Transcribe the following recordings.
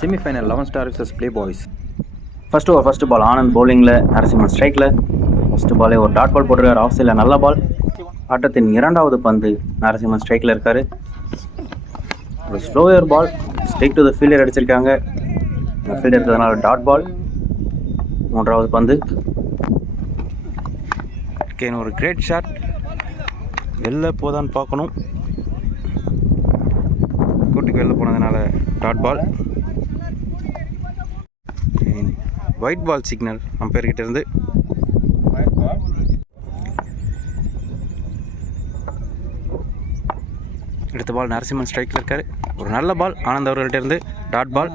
Semi-final 11 star vs play boys. First ball Anand பவுலிங்கில், நரசிம்மன் ஸ்ட்ரைக்கில். First பாலே ஒரு டாட் பால் போட்டிருக்காரு, ஆஃப் சைடில் நல்ல பால். ஆட்டத்தின் இரண்டாவது பந்து நரசிம்மன் ஸ்ட்ரைக்கில் இருக்காரு. ஒரு slower ball strike to the fielder அடிச்சிருக்காங்க. ஃபீல்டர் இருக்கிறதுனால டாட் பால். மூன்றாவது பந்து ஒரு கிரேட் ஷாட். வெளில போதான்னு பார்க்கணும், கூட்டுக்கு வெளில போனதுனால dot ball. Wide ball signal அம்பையர்கிட்ட இருந்து. அடுத்த பால் நரசிம்மன் ஸ்ட்ரைக்கில் இருக்காரு. ஒரு நல்ல பால் ஆனந்த் அவர்கள்ட்ட இருந்து டாட் பால்.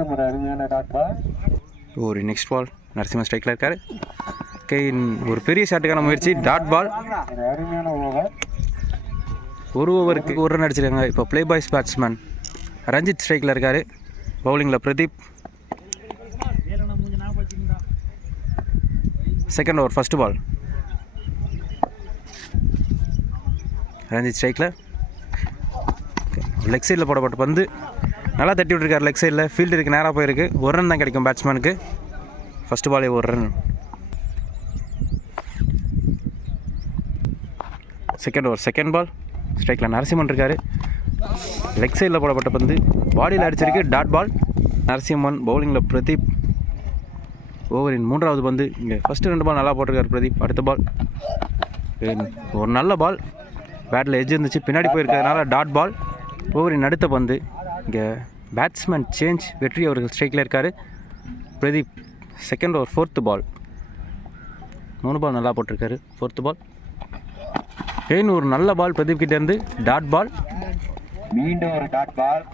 ஒரு நெக்ஸ்ட் பால் நரசிம்மன் ஸ்ட்ரைக்கில் இருக்காரு. ஒரு பெரிய ஷாட்டுக்கான முயற்சி, டாட் பால். ஒரு ஓவருக்கு ஒரு ரன் அடிச்சிருக்காங்க. இப்போ ப்ளே பாய்ஸ் பேட்ஸ்மேன் ரஞ்சித் ஸ்ட்ரைக்கில் இருக்காரு. பவுலிங்கில் Pradeep. Second over first ball Ranjith ஸ்ட்ரைக்கில். லெக் சைடில் போடப்பட்ட பந்து நல்லா தட்டி விட்டுருக்காரு. லெக் சைடில் ஃபீல்டருக்கு நேராக போயிருக்கு. ஒரு ரன் தான் கிடைக்கும் பேட்ஸ்மேனுக்கு. ஃபர்ஸ்ட் பாலே ஒரு run. Second over second ball ஸ்ட்ரைக்கில் நரசிம்மன் இருக்கார். லெக் சைடில் போடப்பட்ட பந்து பாடியில் அடிச்சிருக்கு, டாட் பால். நரசிம்மன் பவுலிங்கில் பிரதீப். ஓவரின் மூன்றாவது பந்து. இங்கே ஃபஸ்ட்டு 2 பால் நல்லா போட்டிருக்காரு பிரதீப். அடுத்த பால் ஒரு நல்ல பால், பேட்டில் எட்ஜ் இருந்துச்சு, பின்னாடி போயிருக்கிறதுனால டாட் பால். ஓவரின் அடுத்த பந்து இங்கே பேட்ஸ்மேன் சேஞ்ச். வெற்றி அவர்கள் ஸ்ட்ரைக்கில் இருக்கார். Pradeep second over fourth ball. 3 ball நல்லா போட்டிருக்காரு. ஃபோர்த்து பால் ஒரு நல்ல பால் பிரதீப் கிட்ட இருந்து, டாட் பால். மீண்டும் ஒரு டாட் பால்.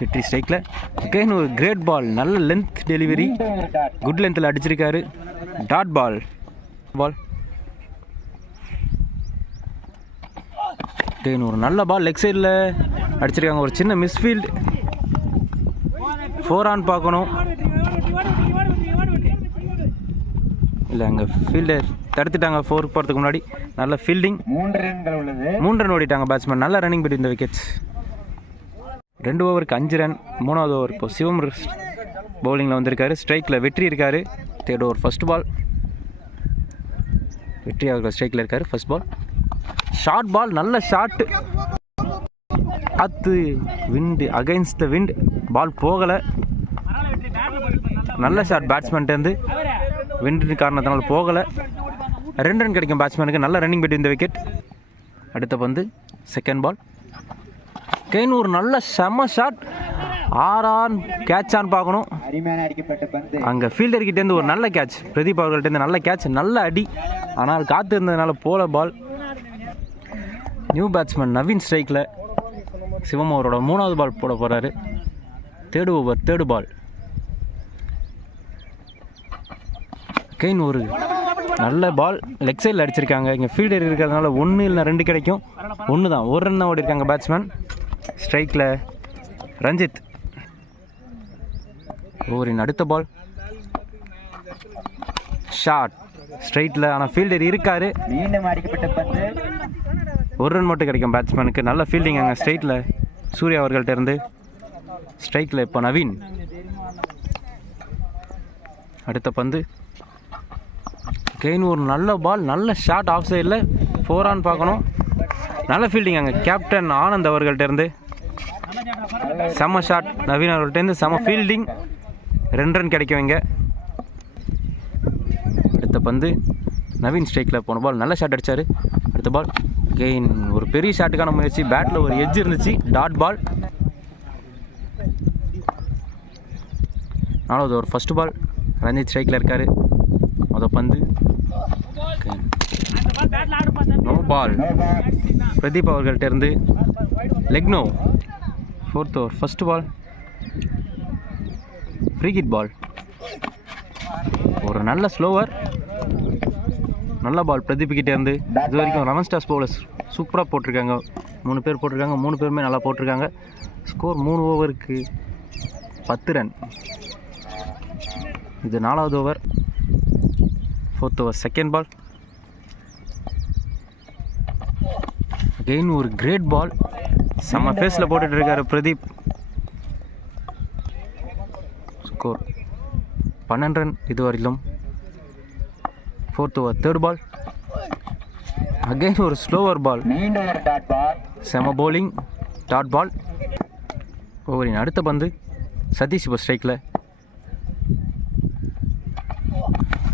வெற்றி ஸ்ட்ரைக்கில். ஒரு கிரேட் பால், நல்ல லென்த் டெலிவரி, குட் லென்த்தில் அடிச்சிருக்காரு, டாட் பால். ஒரு நல்ல பால் லெக் சைடில் அடிச்சிருக்காங்க. ஒரு சின்ன மிஸ்ஃபீல்டு, 4 ஆன் பார்க்கணும். இல்லை, அங்கே ஃபீல்டர் தடுத்துட்டாங்க 4 போகிறதுக்கு முன்னாடி. நல்ல ஃபீல்டிங். 3 ரன் ஓடிட்டாங்க பேட்ஸ்மேன். நல்ல ரன்னிங் படி இந்த விக்கெட்ஸ். 2 ஓவருக்கு 5 ரன். 3வது ஓவர் இப்போ சிவம் பவுலிங்கில் வந்திருக்காரு. ஸ்ட்ரைக்கில் வெற்றி இருக்கார். தேர்ட் ஓவர் ஃபர்ஸ்ட் பால் வெற்றி அவர்கள் ஸ்ட்ரைக்கில் இருக்கார். ஃபர்ஸ்ட் பால் ஷார்ட் பால், நல்ல ஷாட்டு. காற்று, விண்டு, அகைன்ஸ்ட் த விண்ட், பால் போகலை. நல்ல ஷாட் பேட்ஸ்மேன்ட்டேருந்து. விண்டு காரணத்தினால போகலை. 2 ரன் கிடைக்கும் பேட்ஸ்மேனுக்கு. நல்ல ரன்னிங் பெட்டி இந்த விக்கெட். அடுத்த பந்து செகண்ட் பால். ஒரு நல்ல செம ஷாட். 6 ஆன் கேட்ச் ஆன் பார்க்கணும். அங்கே ஃபீல்டர்கிட்டேருந்து ஒரு நல்ல கேட்ச். பிரதீப் அவர்கள்ட்டேருந்து நல்ல கேட்ச், நல்ல அடி. ஆனால் காற்று இருந்ததுனால போல பால். நியூ பேட்ஸ்மேன் நவீன் ஸ்ட்ரைக்கில். சிவம் அவரோட 3வது பால் போட போகிறாரு. Third over third ball. ஒரு நல்ல பால் லெக் சைடில் அடிச்சிருக்காங்க. இங்கே ஃபீல்டர் இருக்கிறதுனால 1 இல்லை 2 கிடைக்கும். 1 தான், 1 ரன் தான் ஓடி இருக்காங்க பேட்ஸ்மேன். ஸ்ட்ரைக்கில் ரஞ்சித். ஓவரின் அடுத்த பால் ஷாட் ஸ்ட்ரைட்டில், ஆனால் ஃபீல்டர் இருக்காரு. 1 ரன் மட்டும் கிடைக்கும் பேட்ஸ்மேனுக்கு. நல்ல ஃபீல்டிங் அங்கே ஸ்ட்ரைட்டில் சூர்யா அவர்கள்ட்ட இருந்து. ஸ்ட்ரைக்கில் இப்போ நவீன். அடுத்த பந்து ஒரு நல்ல பால், நல்ல ஷாட் ஆஃப் சைடில், 4 ஆன் பார்க்கணும். நல்ல ஃபீல்டிங் அங்கே கேப்டன் ஆனந்த் அவர்கள்ட்ட இருந்து. செம்ம ஷாட் நவீன் அவர்கள்ட்டேருந்து, செம்ம ஃபீல்டிங். 2 ரன் கிடைக்கும் இங்கே. அடுத்த பந்து நவீன் ஸ்ட்ரைக்கில் போன பால் நல்ல ஷாட் அடித்தார். அடுத்த பால் ஒரு பெரிய ஷாட்டுக்கான முயற்சி, பேட்டில் ஒரு எட்ஜ் இருந்துச்சு, டாட் பால். 4வது ஓவர் ஃபர்ஸ்ட் பால். ரஞ்சித் ஸ்ட்ரைக்கில் இருக்கார். மொதல் பந்து நோ பால். பிரதீப் அவர்கள்ட்ட இருந்து லெக்னோ. 4th over first ball. Free hit ball. ஒரு நல்ல ஸ்லோவர், நல்ல பால் பிரதீப் கிட்டே இருந்து. இது வரைக்கும் 11 ஸ்டார்ஸ் பவுலர்ஸ் சூப்பராக போட்டிருக்காங்க. 3 பேர் போட்டிருக்காங்க. 3 பேருமே நல்லா போட்டிருக்காங்க. ஸ்கோர் 3 ஓவருக்கு 10 ரன். இது 4வது over. 4th over second ball. Again ஒரு கிரேட் பால். செம்ம ஃபேஸில் போட்டுட்டு இருக்காரு பிரதீப். ஸ்கோர் 12 ரன் இதுவரையிலும். 4th ஓவர் 3rd பால். அகைன் ஒரு ஸ்லோவர் பால். செம பவுலிங், டாட் பால். ஓவரின் அடுத்த பந்து சதீஷ் இப்போ ஸ்ட்ரைக்கில்.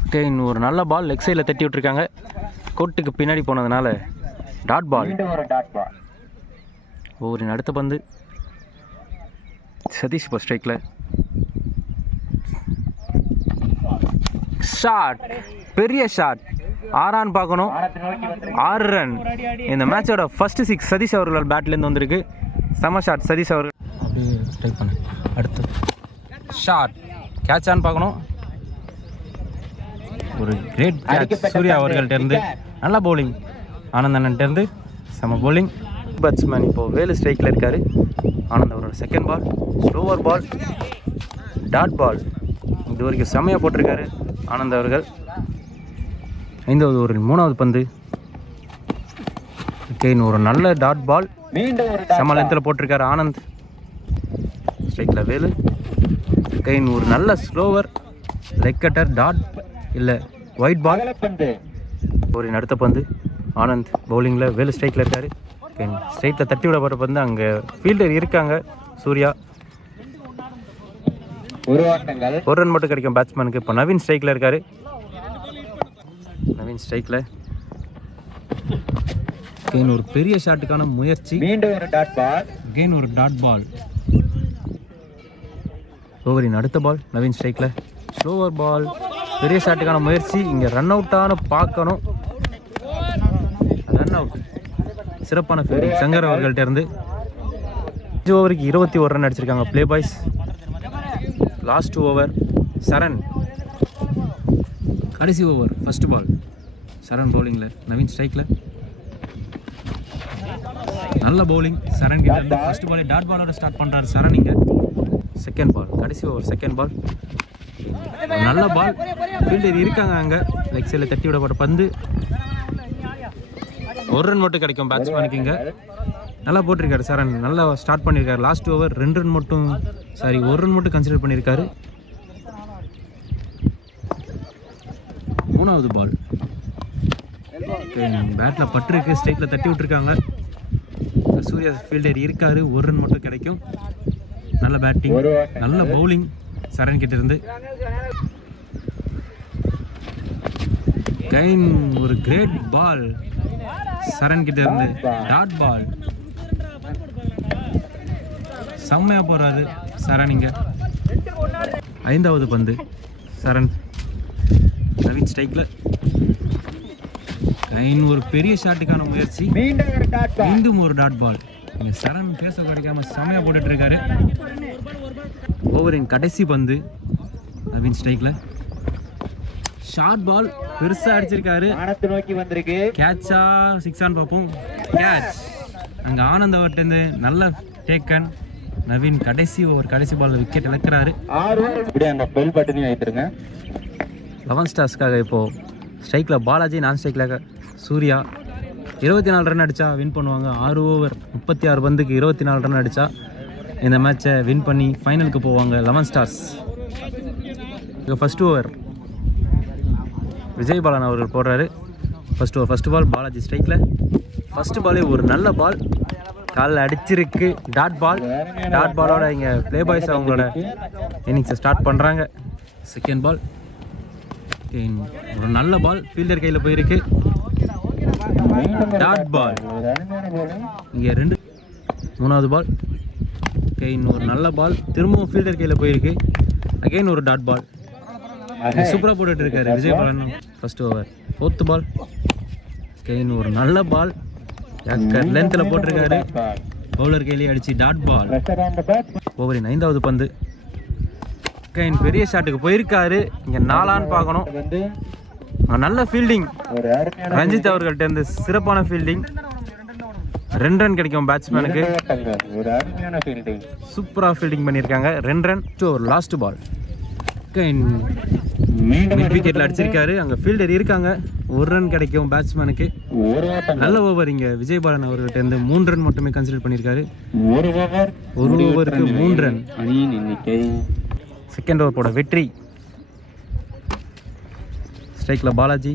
அகைன் ஒரு நல்ல பால் லெக் சைடில் தட்டி விட்டுருக்காங்க. கோட்டுக்கு பின்னாடி போனதுனால டாட் பால். ஓவரின் அடுத்த பந்து சதீஷ் இப்போ ஸ்ட்ரைக்கில். ஷாட், பெரிய ஷாட். 6 பார்க்கணும். 6 ரன். இந்த மேட்சோட ஃபர்ஸ்ட் 6 சதீஷ் அவர்கள் பேட்லேருந்து வந்திருக்கு. செம ஷாட் சதீஷ் அவர்கள். அப்படியே ட்ரை பண்ண. அடுத்து ஷாட், கேட்சான்னு பார்க்கணும். ஒரு கிரேட் கேட்ச் சூர்யா அவர்கள்ட்ட இருந்து. நல்ல பவுலிங் ஆனந்த் அண்ணன்ட்டேருந்து. செம பவுலிங். பேட்ஸ்மேன் இப்போது வேலு ஸ்ட்ரைக்கில் இருக்கார். ஆனந்த் அவரோட செகண்ட் பால் ஸ்லோவர் பால், டாட் பால். இது வரைக்கும் செம்மையாக போட்டிருக்காரு ஆனந்த் அவர்கள். 5வது ஓவரில் 3வது பந்து. அகைன் ஒரு நல்ல டாட் பால், செம லென்த்தில் போட்டிருக்காரு ஆனந்த். ஸ்ட்ரைக்கில் வேலு. அகைன் ஒரு நல்ல ஸ்லோவர் லெக் கட்டர், டாட் இல்லை ஒயிட் பால். ஓவரின் அடுத்த பந்து ஆனந்த் பவுலிங்கில், வேலு ஸ்ட்ரைக்கில் இருக்கார். ஸ்ட்ரைட்டில் தட்டி விடப்பட்ட பந்து அங்கே ஃபீல்டர் இருக்காங்க சூர்யா. 1 ரன் மட்டும் கிடைக்கும் பேட்ஸ்மேனுக்கு. இப்போ நவீன் ஸ்ட்ரைக்கில் இருக்கார். நவீன் ஸ்ட்ரைக்கில். அகைன் ஒரு பெரிய ஷாட்டுக்கான முயற்சி. அகைன் ஒரு டாட் பால். ஓவரின் அடுத்த பால் நவீன் ஸ்ட்ரைக்கில். ஸ்லோவர் பால், பெரிய ஷாட்டுக்கான முயற்சி. இங்கே ரன் அவுட்டான பார்க்கணும். Run out. சிறப்பான ஃபீல்டிங் சங்கர் அவர்கள்ட்ட இருந்து. 5 ஓவருக்கு 21 ரன் அடிச்சிருக்காங்க ப்ளே பாய்ஸ். லாஸ்ட் ஓவர் சரண். கடைசி ஓவர் ஃபர்ஸ்ட் பால். சரண் பவுலிங்கில், நவீன் ஸ்ட்ரைக்கில். நல்ல பவுலிங் சரண் கிட்ட. ஃபர்ஸ்ட் பாலே டாட் பாலோட ஸ்டார்ட் பண்ணுறாரு சரண். இங்கே செகண்ட் பால், கடைசி ஓவர் செகண்ட் பால். நல்ல பால், ஃபீல்டர் இருக்காங்க அங்கே. லெக் சைடில் தட்டி விடப்பட்ட பந்து. 1 ரன் மட்டும் கிடைக்கும் பேட்ஸ்மேனுக்கு. இங்கே நல்லா போட்டிருக்காரு சரண். நல்லா ஸ்டார்ட் பண்ணியிருக்காரு. லாஸ்ட் ஓவர் 2 ரன் மட்டும், 1 ரன் மட்டும் கன்சிடர் பண்ணியிருக்காரு. 3வது பால். பேட்டில் பட்டிருக்கு, ஸ்ட்ரைட்டில் தட்டி விட்டுருக்காங்க. சூர்யா ஃபீல்டர் இருக்காரு. 1 ரன் மட்டும் கிடைக்கும். நல்ல பேட்டிங், நல்ல பவுலிங் சரண் கிட்ட இருந்து. கைன் ஒரு கிரேட் பால் சரண் கிட்ட இருந்து. Dot ball. செம்மையா போறாரு சரண் இங்க. 5வது பந்து சரண். நவீன் ஸ்ட்ரைக்ல. கைன் ஒரு பெரிய ஷாட்டுக்கான முயற்சி. மீண்டும் ஒரு டாட் பால். சரண் பேச கிடைக்காம செம்மையா போட்டுட்டு இருக்காரு. ஓவரின் கடைசி பந்து நவீன் ஸ்ட்ரைக்ல. ஷார்ட் பால் பெருசா அடிச்சிருக்காரு. கேட்சா சிக்ஸான்னு பார்ப்போம். கேட்ச். அங்கே ஆனந்த் அவர்கிட்ட நல்ல டேக்கன். நவீன் கடைசி ஓவர் கடைசி பால் விக்கெட் இழக்கிறாரு. 11 ஸ்டார்ஸ்க்காக இப்போது ஸ்ட்ரைக்கில் பாலாஜி, நான் ஸ்ட்ரைக்கில் சூர்யா. 24 ரன் அடித்தா வின் பண்ணுவாங்க. 6 ஓவர் 36 பந்துக்கு 24 ரன் அடித்தா இந்த மேட்சை வின் பண்ணி ஃபைனலுக்கு போவாங்க 11 ஸ்டார்ஸ். இப்போ ஃபர்ஸ்ட் ஓவர் விஜய் பாலன் அவர்கள் போடுறாரு. First over first ball Balaji ஸ்ட்ரைக்கில். ஃபர்ஸ்ட் பாலே ஒரு நல்ல பால் காலில் அடிச்சிருக்கு. டாட் பால். டாட் பாலோட இங்கே ப்ளே பாய்ஸ் அவங்களோட இன்னிங்ஸை ஸ்டார்ட் பண்ணுறாங்க. செகண்ட் பால் ஒரு நல்ல பால் ஃபீல்டர் கையில் போயிருக்கு. Dot ball. இங்கே 2. 3வது பால். அகைன் ஒரு நல்ல பால் திரும்பவும் ஃபீல்டர் கையில் போயிருக்கு. அகைன் ஒரு டாட் பால். சூப்பராக போட்டுட்டு இருக்காரு Vijay Balan. First over 4th பால். அகைன் ஒரு நல்ல பால் லென்த்தில் போட்டிருக்காரு. பவுலர் கையிலேயே அடிச்சு டாட் பால். ஓவரின் 5வது பந்து. அகைன் பெரிய ஷாட்டுக்கு போயிருக்காரு. இங்கே 4 பார்க்கணும். நல்ல ஃபீல்டிங் ரஞ்சித் அவர்கள்ட்ட இருந்து. சிறப்பான ஃபீல்டிங். 2 ரன் கிடைக்கும் பேட்ஸ்மேனுக்கு. சூப்பராக ஃபீல்டிங் பண்ணியிருக்காங்க. 2 ரன். Last ball. மிட் விக்கெட்டில் அடிச்சிருக்காரு. அங்கே ஃபீல்டர் இருக்காங்க. 1 ரன் கிடைக்கும் பேட்ஸ்மேனுக்கு. நல்ல ஓவர் இங்கே விஜய் பாலன் அவர்கிட்ட இருந்து 3 ரன் மட்டுமே கன்சிடர் பண்ணியிருக்காரு. 1 ஓவருக்கு 3 ரன். செகண்ட் ஓவர் போட வெற்றி. ஸ்ட்ரைக்கில் பாலாஜி.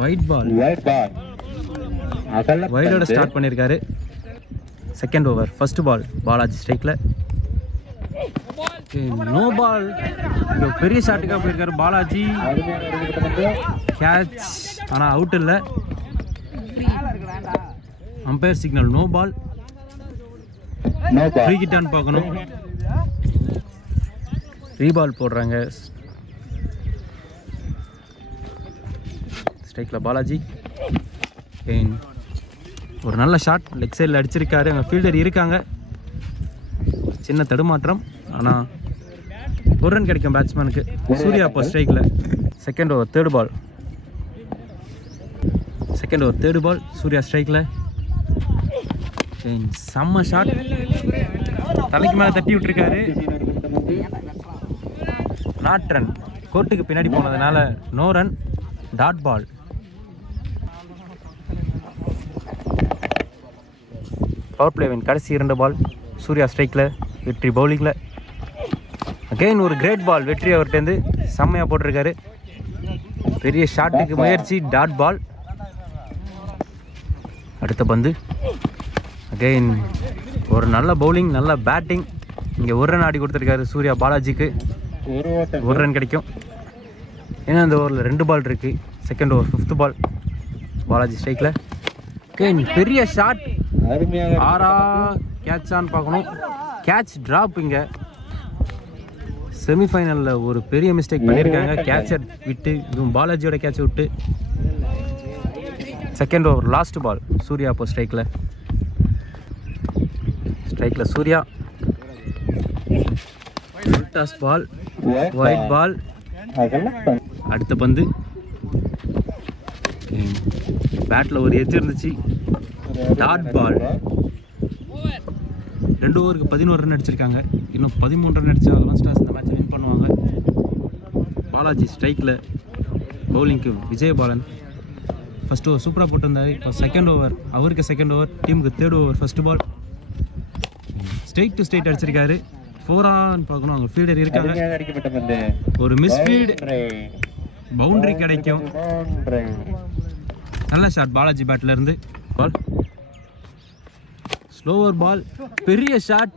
Wide ball. வைடோட ஸ்டார்ட் பண்ணியிருக்காரு. Second over first ball Balaji ஸ்ட்ரைக்கில். No ball. இங்கே பெரிய ஷாட்டுக்காக போயிருக்காரு பாலாஜி. கேட்ச், ஆனால் அவுட் இல்லை. Umpire signal no ball. Free கிட்டான்னு பார்க்கணும். ரீபால் போடுறாங்க. ஸ்ட்ரைக்கில் பாலாஜி. ஒரு நல்ல ஷாட் லெக் சைடில் அடிச்சிருக்காரு. அங்கே ஃபீல்டர் இருக்காங்க. சின்ன தடுமாற்றம், ஆனால் ஒரு ரன் கிடைக்கும் பேட்ஸ்மேனுக்கு. சூர்யா இப்போ ஸ்ட்ரைக்கில். Second over third ball. Surya ஸ்ட்ரைக்கில். செம்ம ஷாட். தலைக்கு மேலே தட்டி விட்டுருக்காரு. Not run. கோர்ட்டுக்கு பின்னாடி போனதுனால no run. Dot ball. Power பிளேவின் கடைசி 2 பால். சூர்யா ஸ்ட்ரைக்கில், வெற்றி பவுலிங்கில். அகைன் ஒரு கிரேட் பால் வெற்றி அவர்கிட்டேருந்து செம்மையாக போட்டிருக்காரு. பெரிய ஷாட்டுக்கு முயற்சி, டாட் பால். அடுத்த பந்து. அகைன் ஒரு நல்ல பவுலிங், நல்ல பேட்டிங். இங்கே ஒரு ரன் ஆடி கொடுத்துருக்காரு சூர்யா பாலாஜிக்கு. ஒரு ரன் கிடைக்கும். ஏன்னா இந்த ஓவரில் 2 பால் இருக்குது. செகண்ட் ஓவர் 5th பால். பாலாஜி ஸ்ட்ரைக்கில். அகைன் பெரிய ஷாட். ஆறா கேட்சான்னு பார்க்கணும். Catch drop. இங்கே செமிஃபைனலில் ஒரு பெரிய மிஸ்டேக் பண்ணியிருக்காங்க. கேட்சை விட்டு, இதுவும் பாலாஜியோட கேட்சை விட்டு. Second over last ball. Surya இப்போ ஸ்ட்ரைக்கில். Surya. Toss ball, wide ball. அடுத்த பந்து. பேட்டில் ஒரு எட்ஜ் இருந்துச்சு. Dot ball. 2 ஓவருக்கு 11 ரன் அடிச்சிருக்காங்க. இன்னும் 13 ரன் அடிச்சா லெவன் ஸ்டார்ஸ் இந்த மேட்சை வின் பண்ணுவாங்க. பாலாஜி ஸ்ட்ரைக்கில். பவுலிங்க்கு விஜயபாலன். ஃபர்ஸ்ட் ஓவர் சூப்பராக போட்டிருந்தாரு. இப்போ செகண்ட் ஓவர் அவருக்கு. செகண்ட் ஓவர் டீமுக்கு. Third over first ball. Straight to straight அடிச்சிருக்காரு. 4 பார்க்கணும். அவங்க ஃபீல்டர் இருக்காங்க. ஒரு மிஸ் ஃபீல்டு, பவுண்டரி கிடைக்கும். நல்ல ஷாட் பாலாஜி பேட்ல இருந்து. பால் ஸ்லோவர் பால். பெரிய ஷாட்.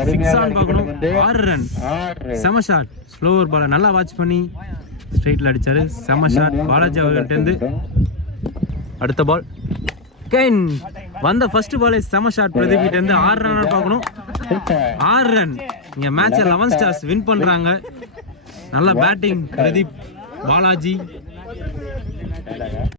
6 ஆன் பார்க்கணும். 6 ரன். செம ஷாட். ஸ்லோவர் பாலை நல்லா வாட்ச் பண்ணி ஸ்ட்ரைட்டில் அடித்தார். செம ஷாட் பாலாஜி அவர்கள்ட்டேருந்து. அடுத்த பால். கைன் வந்த ஃபர்ஸ்ட் பாலே செம ஷாட் பிரதீப்கிட்டேருந்து. 6 ரன் பார்க்கணும். 6 ரன். இங்கே மேட்சை 11 ஸ்டார்ஸ் வின் பண்ணுறாங்க. நல்ல பேட்டிங் பிரதீப், பாலாஜி.